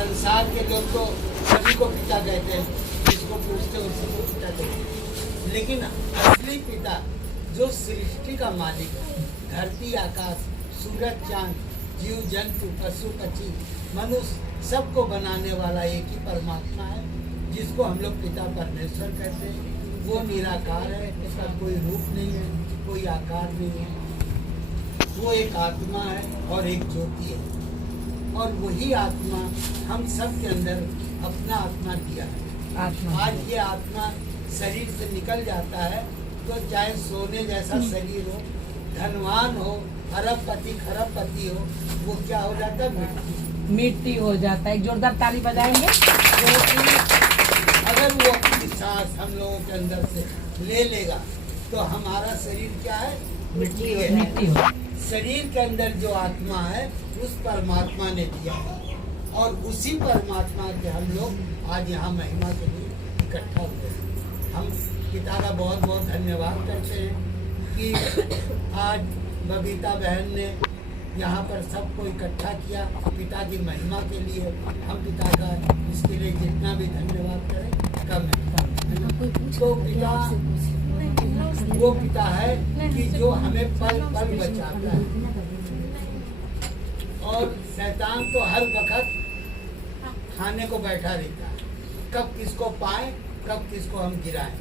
संसार के लोग तो सभी को पिता कहते हैं, जिसको पूछते हैं उसी को पिता कहते हैं, लेकिन असली पिता जो सृष्टि का मालिक है, धरती आकाश सूरज चांद जीव जंतु पशु पक्षी मनुष्य सबको बनाने वाला एक ही परमात्मा है, जिसको हम लोग पिता परमेश्वर कहते हैं। वो निराकार है, उसका कोई रूप नहीं है, कोई आकार नहीं है। वो एक आत्मा है और एक ज्योति है, और वही आत्मा हम सब के अंदर अपना आत्मा दिया है। आज ये आत्मा शरीर से निकल जाता है तो चाहे सोने जैसा शरीर हो, धनवान हो, अरबपति खरबपति हो, वो क्या हो जाता है? मिट्टी हो जाता है। एक जोरदार ताली बजाएंगे। अगर वो अपनी सांस हम लोगों के अंदर से ले लेगा तो हमारा शरीर क्या है? मिट्टी है। मिट्टी हो। शरीर के अंदर जो आत्मा है उस परमात्मा ने दिया है, और उसी परमात्मा के हम लोग आज यहाँ महिमा के लिए इकट्ठा हुए हैं। हम पिता का बहुत बहुत धन्यवाद करते हैं कि आज बबीता बहन ने यहाँ पर सबको इकट्ठा किया पिता की महिमा के लिए। हम पिता का इसके लिए जितना भी धन्यवाद करें कम है। तो पिता वो पिता है कि जो हमें पल पल बचाता है, और शैतान तो हर वक्त खाने को बैठा रहता है, कब किसको पाए कब किसको हम गिराएं।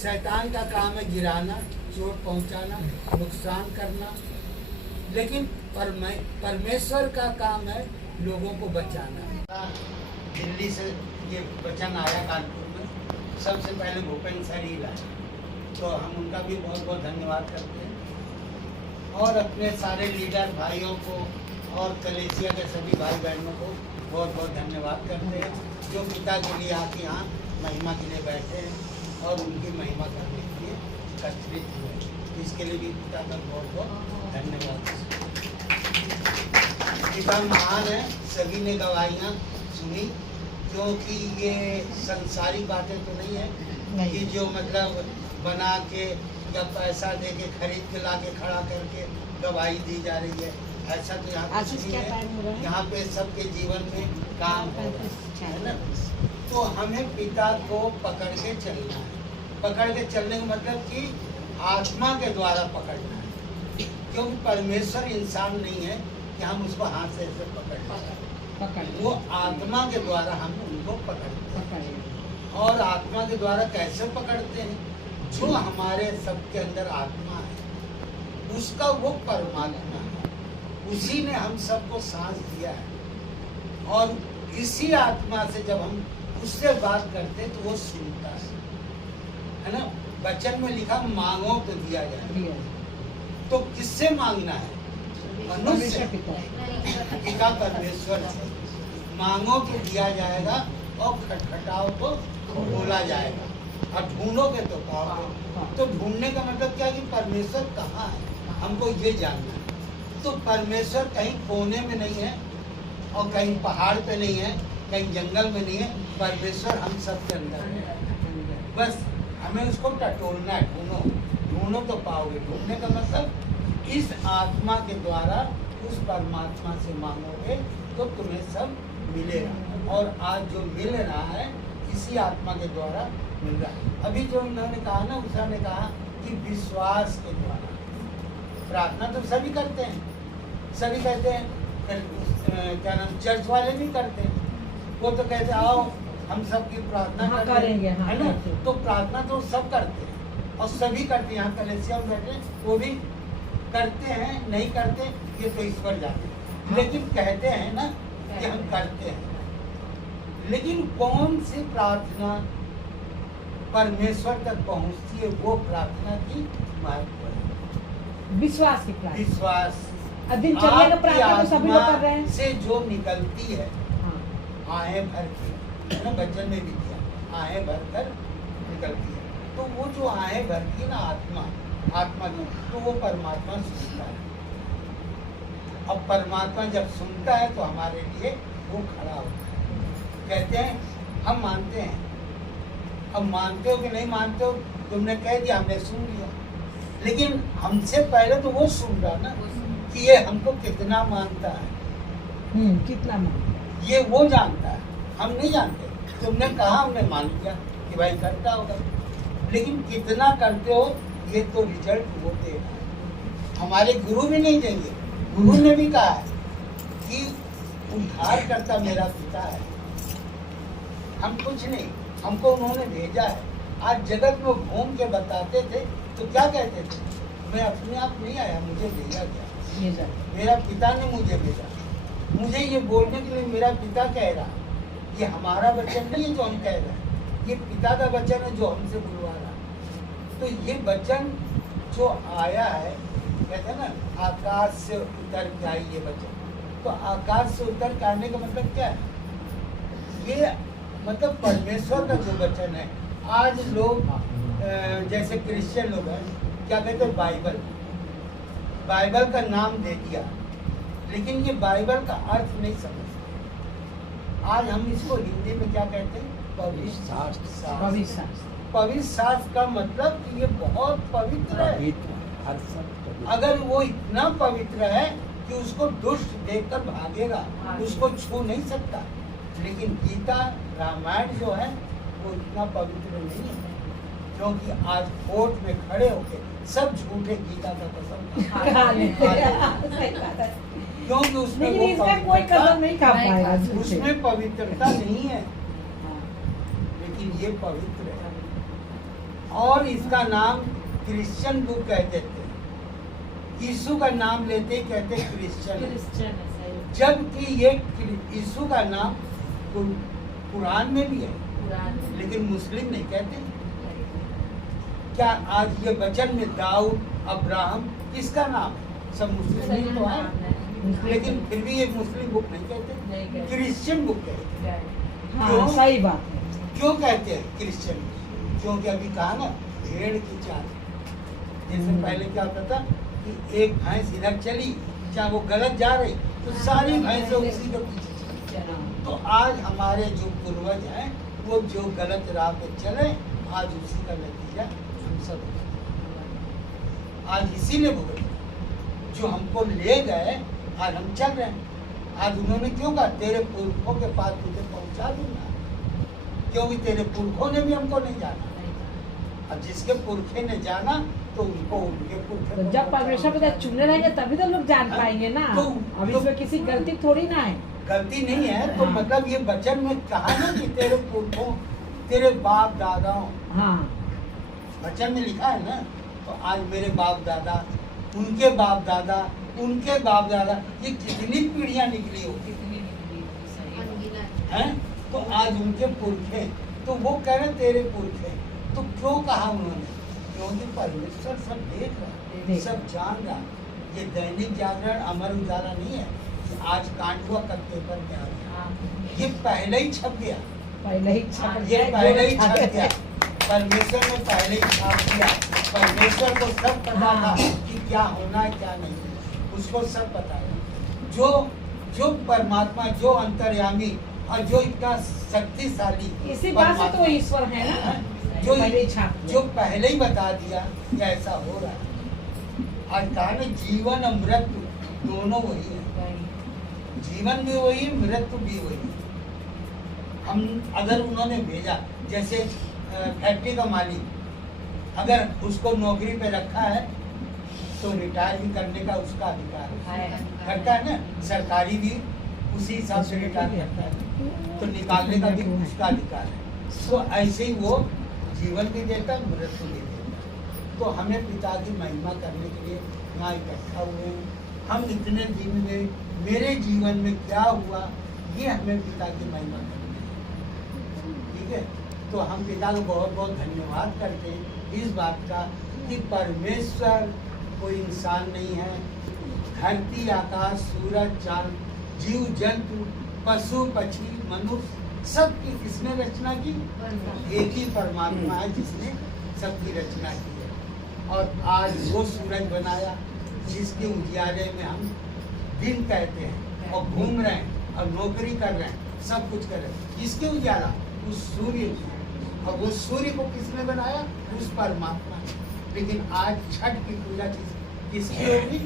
शैतान का काम है गिराना, चोट पहुंचाना, नुकसान करना, लेकिन परमेश्वर का काम है लोगों को बचाना। दिल्ली से ये वचन आया कानपुर में, सबसे पहले भूपेंद्र सर ही लाए, तो हम उनका भी बहुत बहुत धन्यवाद करते हैं, और अपने सारे लीडर भाइयों को और कलेसिया के सभी भाई बहनों को बहुत बहुत धन्यवाद करते हैं, जो पिता के लिए आके यहाँ महिमा के लिए बैठे हैं और उनकी महिमा करने के लिए एकत्रित हुए। इसके लिए भी पिता का बहुत बहुत धन्यवाद। पिता महान है, सभी ने गवाहियाँ सुनी, क्योंकि ये संसारी बातें तो नहीं है कि जो मतलब बना के या पैसा दे के खरीद के ला के खड़ा करके गवाही दी जा रही है। ऐसा तो यहाँ कुछ नहीं है। यहाँ पे सबके जीवन में काम हो रहा है ना। तो हमें पिता को पकड़ के चलना है। पकड़ के चलने का मतलब कि आत्मा के द्वारा पकड़ना है, क्योंकि परमेश्वर इंसान नहीं है कि हम उसको हाथ से ऐसे पकड़। वो आत्मा के द्वारा हम उनको पकड़ते हैं। और आत्मा के द्वारा कैसे पकड़ते हैं? जो हमारे सबके अंदर आत्मा है उसका वो परमात्मा है, उसी ने हम सबको सांस दिया है, और इसी आत्मा से जब हम उससे बात करते तो वो सुनता है ना। वचन में लिखा मांगो तो दिया जाए, तो किससे मांगना है? मनुष्य पिता परमेश्वर से। मांगो तो दिया जाएगा, और खटखटाओ तो खोला जाएगा, और ढूंढोगे तो पाओगे। तो ढूंढने का मतलब क्या कि परमेश्वर कहाँ है, हमको ये जानना है। तो परमेश्वर कहीं कोने में नहीं है, और कहीं पहाड़ पे नहीं है, कहीं जंगल में नहीं है। परमेश्वर हम सब के अंदर है, बस हमें उसको टटोलना है। ढूंढो तो पाओगे। ढूंढने का मतलब इस आत्मा के द्वारा उस परमात्मा से मांगोगे तो तुम्हें सब मिलेगा, और आज जो मिल रहा है इसी आत्मा के द्वारा मिल रहा है। अभी जो उन्होंने कहा ना, उषा ने कहा कि विश्वास के द्वारा। प्रार्थना तो सभी करते हैं, सभी कहते हैं, क्या नाम, चर्च वाले भी करते हैं। वो तो कहते हैं आओ हम सबकी प्रार्थना करेंगे, है ना। तो प्रार्थना तो सब करते हैं और सभी करते हैं। यहाँ कलेसिया में बैठे वो भी करते हैं, नहीं करते ये तो ईश्वर जाते हैं, लेकिन कहते हैं ना कि हम करते हैं। लेकिन कौन सी प्रार्थना परमेश्वर तक पहुँचती है? वो प्रार्थना की महत्व है, विश्वास की प्रार्थना। विश्वास दिनचर्या में प्रार्थना तो सभी लोग कर रहे हैं। से जो निकलती है आहें भर के, है ना, बच्चन में भी दिया, आहें भर कर निकलती है। तो वो जो आहें भरती है ना आत्मा की, तो वो परमात्मा सुनता है। अब परमात्मा जब सुनता है तो हमारे लिए वो खड़ा होता है। कहते हैं हम मानते हैं। अब मानते हो कि नहीं मानते हो, तुमने कह दिया, हमने सुन लिया, लेकिन हमसे पहले तो वो सुन रहा ना कि ये हमको कितना मानता है, कितना मानता है। ये वो जानता है, हम नहीं जानते। तुमने कहा, हमने मान लिया कि भाई करता होगा, लेकिन कितना करते हो ये तो रिजल्ट वो देगा। हमारे गुरु भी नहीं देंगे। गुरु ने भी कहा है कि उद्धार करता मेरा पिता है, हम कुछ नहीं, हमको उन्होंने भेजा है। आज जगत में घूम के बताते थे तो क्या कहते थे, मैं अपने आप नहीं आया, मुझे भेजा गया, मेरा पिता ने मुझे भेजा। मुझे ये बोलने के लिए मेरा पिता कह रहा, ये हमारा वचन नहीं है जो हम कह रहे हैं, ये पिता का वचन है जो हमसे बुलवा रहा। तो ये वचन जो आया है, कहते हैं ना आकाश से उतर के आई ये वचन, तो आकाश से उतर के आने का मतलब क्या है, ये मतलब परमेश्वर का जो वचन है। आज लोग जैसे क्रिश्चियन लोग हैं, क्या कहते हैं, बाइबल, बाइबल का नाम दे दिया, लेकिन ये बाइबल का अर्थ नहीं समझते। आज हम इसको हिंदी में क्या कहते हैं, पवित्र शास्त्र। पवित्र शास्त्र का मतलब कि ये बहुत पवित्र है। अगर वो इतना पवित्र है कि उसको दुष्ट देखकर भागेगा, उसको छू नहीं सकता। लेकिन गीता रामायण जो है वो इतना पवित्र नहीं है, क्योंकि आज कोर्ट में खड़े होके सब झूठे गीता का कसम क्योंकि उसमें कोई कसम नहीं खा पाएगा, उसमें पवित्रता नहीं है, लेकिन ये पवित्र है। और इसका नाम क्रिश्चियन बुक कह देते हैं, यीशु का नाम लेते ही कहते हैं क्रिश्चियन, जबकि ये यीशु का नाम कुरान में भी है, लेकिन मुस्लिम नहीं कहते। क्या आज ये वचन में दाऊद, अब्राहम किसका नाम है, सब मुस्लिम ही तो है, लेकिन फिर भी ये मुस्लिम बुक नहीं कहते, क्रिश्चियन बुक कहते हैं। हाँ, सही बात है। क्यों कहते हैं क्रिश्चियन? क्योंकि अभी कहा ना भेड़ की चाल, जैसे पहले क्या होता था कि एक भैंस इधर चली, चाहे वो गलत जा रही तो सारी भैंसें उसी के पीछे चली। तो आज हमारे जो पूर्वज हैं वो जो गलत राह पे चले, आज उसी का नतीजा हम सब आज इसीलिए भुगते, जो हमको ले गए आज हम चल रहे हैं। आज उन्होंने क्यों कहा तेरे पुरखों के पास तुझे पहुंचा दूंगा, क्योंकि तेरे पुरखों ने भी हमको नहीं जाना। अब जिसके पुरखे ने जाना तो उनको उनके पुरखे, तो जब परमेश्वर पता चुने रहेंगे तभी तो लोग जान पाएंगे ना। अब इसमें किसी गलती थोड़ी ना है, गलती नहीं है। तो मतलब ये वचन में कहा ना कि तेरे पुरखों, तेरे बाप दादाओं, हाँ वचन में लिखा है ना। तो आज मेरे बाप दादा, उनके बाप दादा, उनके बाप दादा, ये कितनी पीढ़ियां निकली हो हैं। तो आज उनके पुरखे, तो वो कह रहे तेरे पुरखे। तो क्यों कहा उन्होंने? क्योंकि परमेश्वर सब देख रहा, सब जान रहा। ये दैनिक जागरण, अमर उजाला नहीं है कि आज कांड हुआ कल पेपर में आ गया, ये पहले ही छप गया, ये पहले ही छप गया। परमेश्वर ने पहले ही छाप दिया। परमेश्वर को सब पता था कि क्या होना है क्या नहीं, उसको सब पता है। जो परमात्मा, जो अंतर्यामी और जो इतना शक्तिशाली, इसी बात से तो ईश्वर है ना, जो पहले ही बता दिया कि ऐसा हो रहा है। आज कहा ना जीवन और मृत्यु दोनों वही है, जीवन भी वही है, मृत्यु भी वही है। हम अगर उन्होंने भेजा, जैसे फैक्ट्री का मालिक अगर उसको नौकरी पे रखा है तो रिटायर भी करने का उसका अधिकार है, करता है ना। सरकारी भी उसी हिसाब से रिटायर करता है, तो निकालने का भी उसका अधिकार है। तो ऐसे ही वो जीवन भी देता है, मृत्यु भी देता है। तो हमें पिता की महिमा करने के लिए यहाँ इकट्ठा हुए हैं। हम इतने दिन में मेरे जीवन में क्या हुआ, ये हमें पिता की महिमा करनी है, ठीक है। तो हम पिता को बहुत बहुत धन्यवाद करते हैं इस बात का कि परमेश्वर कोई इंसान नहीं है। धरती, आकाश, सूरज, चांद, जीव जंतु, पशु पक्षी, मनुष्य, सबकी किसने रचना की? एक ही परमात्मा है जिसने सबकी रचना की है। और आज वो सूरज बनाया जिसके उजियारे में हम दिन कहते हैं और घूम रहे हैं और नौकरी कर रहे हैं, सब कुछ कर रहे हैं। किसके उजाला? उस सूर्य की। और वो सूर्य को किसने बनाया? उस परमात्मा ने। लेकिन आज छठ की पूजा किसकी होगी?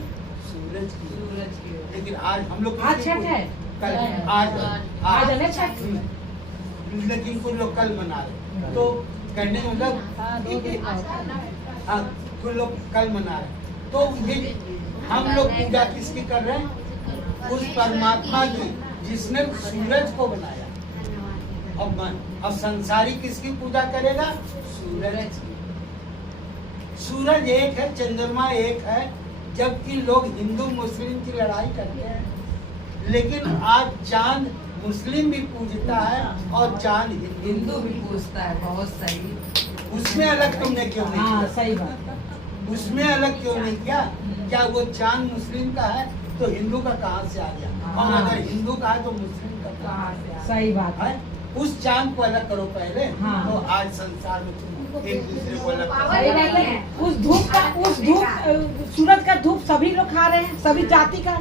सूरज की। लेकिन आज हम लोग आज छठ है, कल आज है ना छठ। लेकिन कुछ लोग कल मना रहे, तो कहने का मतलब हाँ कुछ लोग कल मना रहे, तो ये हम लोग पूजा किसकी कर रहे हैं? उस परमात्मा की जिसने सूरज को बनाया। अब संसारी किसकी पूजा करेगा? सूरज। सूरज एक है, चंद्रमा एक है, जबकि लोग हिंदू मुस्लिम की लड़ाई करते हैं, लेकिन आज चांद मुस्लिम भी पूजता है और चांद हिंदू भी पूजता है। बहुत सही। उसमें अलग तुमने क्यों नहीं हाँ किया? सही बात। उसमें अलग क्यों नहीं किया? क्या वो चांद मुस्लिम का है तो हिंदू का कहाँ से आ गया? और अगर हिंदू का है तो मुस्लिम का कहाँ से आ सही बात गया? है। उस चांद को अलग करो पहले, हाँ। तो आज संसार में तुम एक दूसरे को अलग सही करो। बात है। उस धूप सूरज का धूप सभी लोग खा रहे हैं, सभी जाति का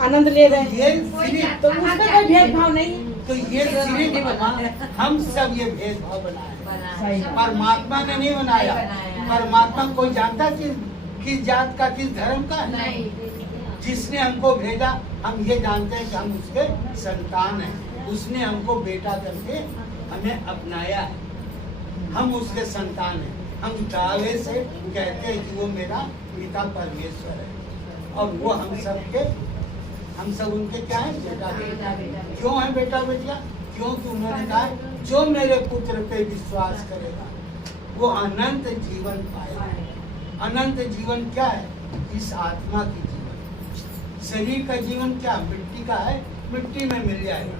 आनंद ले रहे ये हैं, सिर्फ तो उसमें कोई भेदभाव नहीं है। तो ये सिर्फ हम सब ये भेदभाव बनाए हैं। सही बात। परमात्मा ने नहीं बनाया। परमात्मा कोई जानता किस जात का, किस धर्म का है? नहीं। जिसने हमको भेजा, हम ये जानते हैं कि हम उसके संतान हैं। उसने हमको बेटा करके हमें अपनाया है, हम उसके संतान हैं। हम दावे से कहते हैं कि वो मेरा पिता परमेश्वर है, और वो हम सब उनके क्या है? बेटा बेटा। क्यों है बेटा बेटिया? क्योंकि उन्होंने कहा जो मेरे पुत्र पे विश्वास करेगा वो अनंत जीवन पाएगा। अनंत जीवन क्या है? इस आत्मा की जीवन। शरीर का जीवन क्या? मिट्टी का है, मिट्टी में मिल जाएगा।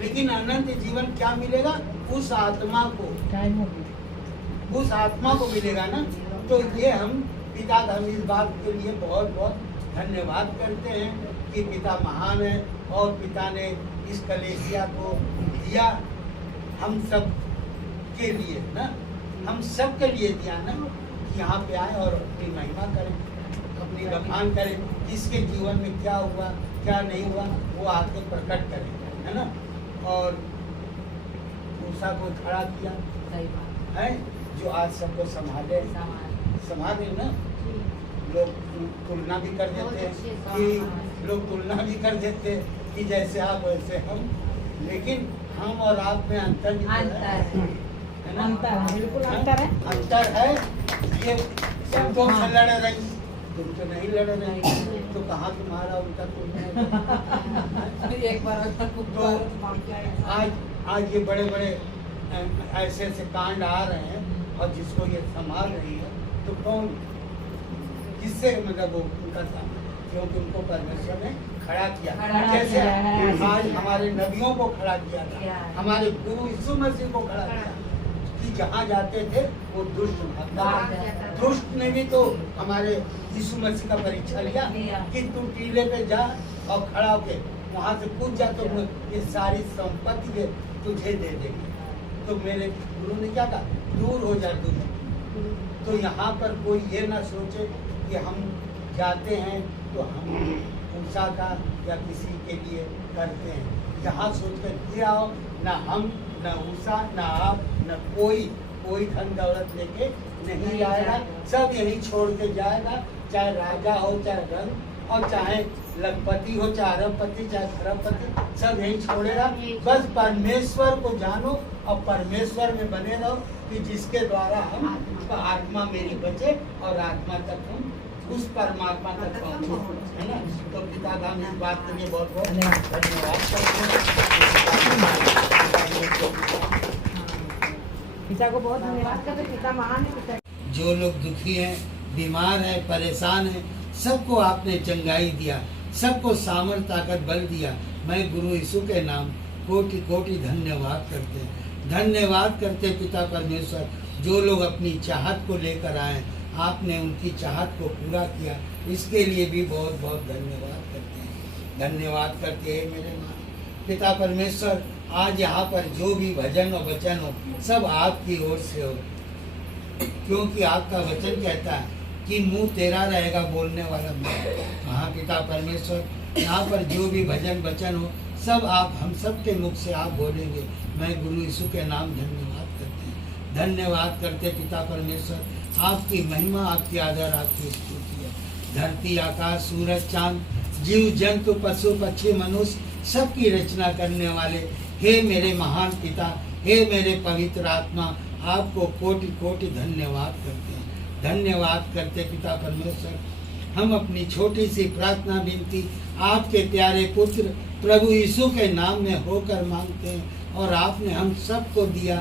लेकिन अनंत जीवन क्या मिलेगा? उस आत्मा को, टाइम हो गया। उस आत्मा को मिलेगा ना। तो ये हम पिता का हम इस बात के लिए बहुत बहुत धन्यवाद करते हैं कि पिता महान है, और पिता ने इस कलेसिया को दिया हम सब के लिए ना, हम सब के लिए दिया ना, कि यहाँ पे आए और अपनी महिमा करें, अपनी बखान करें, किसके जीवन में क्या हुआ क्या नहीं हुआ वो आके प्रकट करें, है ना। और मूसा को खड़ा किया सही बात है, जो आज सबको संभाले ना। लोग तुलना भी कर देते हैं कि लोग तुलना भी कर देते हैं कि जैसे आप वैसे हम, लेकिन हम और आप में अंतर भी तो है ना। अंतर है, बिल्कुल अंतर है। अंतर है। ये तुम से लड़ रही, तुम तो नहीं लड़ रही, तो कहाँ तुम्हारा उनका तुम एक बार तो आज ये बड़े बड़े ऐसे ऐसे कांड आ रहे हैं, और जिसको ये संभाल रही है तो कौन, किससे मतलब वो उनका था? क्योंकि उनको परमेश्वर ने खड़ा किया। जैसे आज हमारे नबियों को खड़ा किया था, हमारे गुरु यीशु मसीह को खड़ा किया, कि जहाँ जाते थे वो दुष्ट भागता था। दुष्ट ने भी तो हमारे यीशु मसीह का परीक्षा लिया कि तू टीले पे जा और खड़ा होके वहाँ से कूद जा, तो ये सारी संपत्ति ये तुझे दे देंगे। तो मेरे गुरु ने क्या कहा? दूर हो जा दूर। तो यहाँ पर कोई ये ना सोचे कि हम जाते हैं तो हम मूसा का या किसी के लिए करते हैं। यहाँ सोच कर ये आओ, ना हम, ना मूसा, ना आप, ना कोई धन दौलत लेके नहीं जाएगा। सब यही छोड़ के जाएगा, चाहे राजा हो, चाहे रंग, और चाहे लखपति हो, चाहे अरबपति, चाहे खरबपति, सब यही छोड़ेगा। बस परमेश्वर को जानो और परमेश्वर में बने रहो, कि जिसके द्वारा हम आत्मा मेरी बचे और आत्मा तक हम उस परमात्मा तक पहुँचे, है ना। तो पिता का हम इस बात के लिए बहुत बहुत धन्यवाद करते हैं। पिता को बहुत धन्यवाद करते, पिता महान है। पिता जो लोग दुखी हैं, बीमार हैं, परेशान हैं, सबको आपने चंगाई दिया, सबको सामर्थ ताकत बल दिया। मैं गुरु यीशु के नाम कोटि कोटि धन्यवाद करते हैं, धन्यवाद करते पिता परमेश्वर। जो लोग अपनी चाहत को लेकर आए, आपने उनकी चाहत को पूरा किया, इसके लिए भी बहुत बहुत धन्यवाद करते हैं। धन्यवाद करते हैं मेरे माँ पिता परमेश्वर। आज यहाँ पर जो भी भजन और वचन हो, सब आपकी ओर से हो, क्योंकि आपका वचन कहता है कि मुंह तेरा रहेगा, बोलने वाला मैं। हाँ पिता परमेश्वर, यहाँ पर जो भी भजन वचन हो, सब आप, हम सब के मुख से आप बोलेंगे। मैं गुरु यीशु के नाम धन्यवाद करते हैं, धन्यवाद करते पिता परमेश्वर। आपकी महिमा, आपकी आदर, आपकी स्तुति है। धरती, आकाश, सूरज, चांद, जीव जंतु, पशु पक्षी, मनुष्य, सबकी रचना करने वाले हे मेरे महान पिता, हे मेरे पवित्र आत्मा, आपको कोटि कोटि धन्यवाद करते हैं। धन्यवाद करते पिता परमेश्वर। हम अपनी छोटी सी प्रार्थना विनती आपके प्यारे पुत्र प्रभु यीशु के नाम में होकर मांगते हैं, और आपने हम सबको दिया